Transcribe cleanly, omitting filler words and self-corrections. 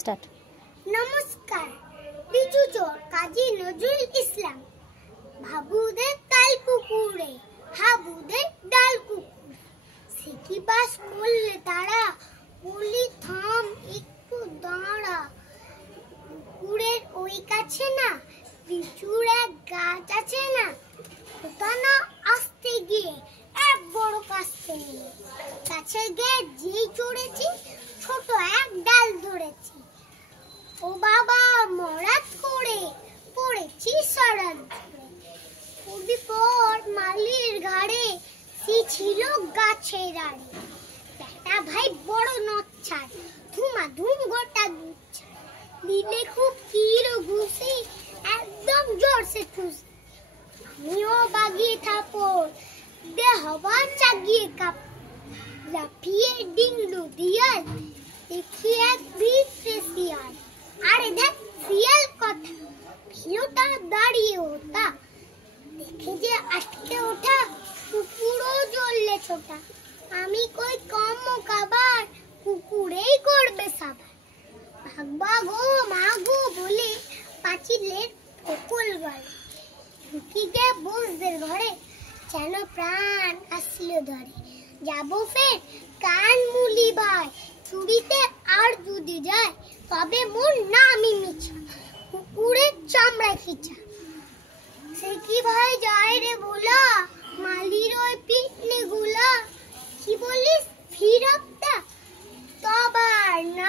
Start. নমস্কার। বিজু চোর কাজী নজরুল ইসলাম। ভাবুদের তাল পুকুরে, হাবুদের ডাল কুকুরে, সিকি বাস করলে তারা, বলি থাম একটু দাঁড়া। পুকুরের ওই কাছে না লিচুর এক গাছ আছে না, ওটা না আসতে গিয়ে এক বড় কাছে কাছে গিয়ে যেই চড়েছি, ছোট এক ডাল ধরেছি। ও বাবা মরাত করে পড়েছি সরাত ধরে। খুবই পর মালির ঘাড়ে সে ছিল গাছের আড়ে। বেটা ভাই বড় নচ্ছার, ধুমাধুম গোটা গুচ্ছা, দিলে খুব তীর ঘুষি, একদম জোরসে ঠুসি। আমিও বাগিয়ে থাপড়, দেহ চাগিয়ে কাপ, লাফিয়ে ডিংলু দিয়াল, দেখি এক ভিতরে শিয়াল। আরে দেখ শিয়াল কথা, ভিউটা দাঁড়িয়ে ওটা, দেখে যে আটকে ওঠা, কুকুরও জ্বললে ছোটা। আমি কই কম কাবার, কুকুরেই করবে সাবার। ভাগবা গো মা গো বলে পাঁচিলের ফকল গলে, ঢুকি গে বুঝদের ঘরে, যেন প্রাণ আসলো ধরে। যাবো ফের কান মুলি ভাই, চুরিতে আর যদি যায়, তবে মোর নামই মিছা, কুকুরের চামড়া খিচা। সে কি ভাই যায় রে বলা, মালির ওই পিটনে গুলা, কি বলিস ফিরকটা তবার না